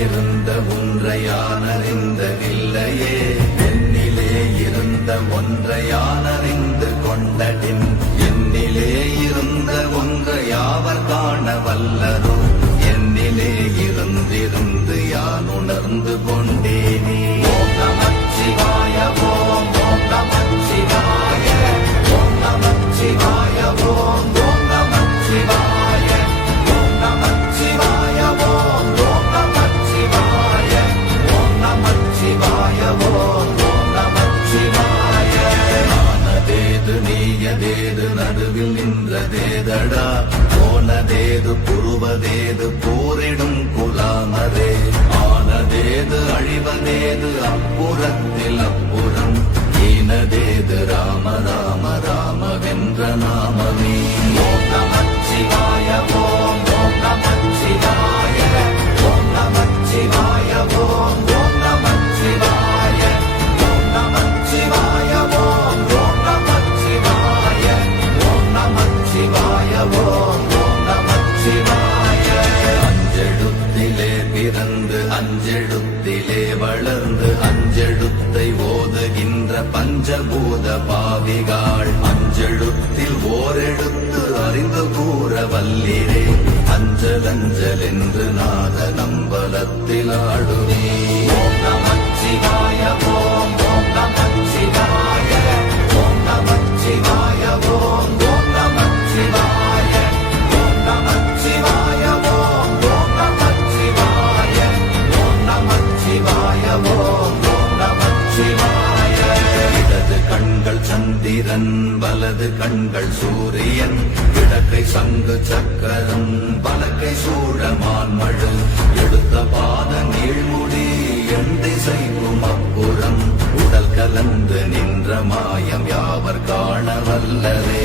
இருந்த ஒன்றையானறிந்ததில்லையே. என்னிலே இருந்த ஒன்றையானறிந்து கொண்டடின் என்னிலே இருந்த ஒன்றை யாவர் காண வல்லது புருவதேது போரிடும் குலாமரே ஆனதேது அழிவதேது அப்புறத்தில் அப்புறம். ஈனதேது ராம ராம ராம வென்ற நாமமே. ஓம் நமச்சிவாய ஓம் அஞ்சல் என்று நாத நம்பலத்தில் ஆடுவே ஓம் நமச்சிவாய ஓம் ஓம் நமச்சிவாய ஓம் நமச்சிவாய ஓம் ஓம் நமச்சிவாய ஓம் நமச்சிவாய ஓம் ஓம் நமச்சிவாய ஓம் நமச்சிவாய ஓம் ஓம் நமச்சிவாய. இடது கண்கள் சந்திரன் வலது கண்கள் சூரியன் கிழக்கை சங்கு சக்கரம் வலக்கை சூழமான் மழு எடுத்த பாத நீழ்முடி எண் திசைக்கும் அப்புறம் உடல் கலந்து நின்ற மாயம் யாவர் காண வல்லரே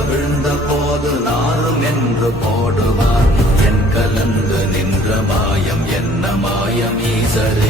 கவிழ்ந்த போது நாரும் என்று போடுவார். என் கலந்து நின்ற மாயம் என்ன மாயம் ஈசரே?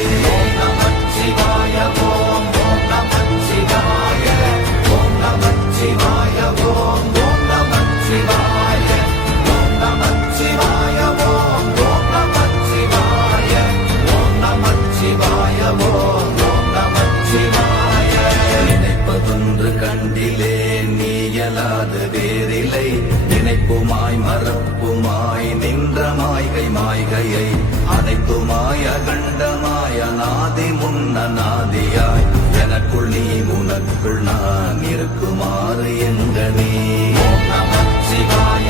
மாயையை அனைத்துமாய கண்டமாய நாதி முன்ன நாதியாய். எனக்குள் நீ உனக்குள் நான் இருக்குமாறு எங்கனே ஓம் நமச்சிவாய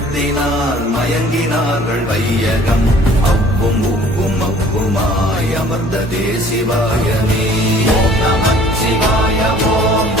எழுத்தினால் மயங்கினார்கள் வையகம். அவ்வும் உப்பும் அப்புமாய் அமர்ந்ததே சிவாயமே. சிவாய நமச்சிவாய ஓம்.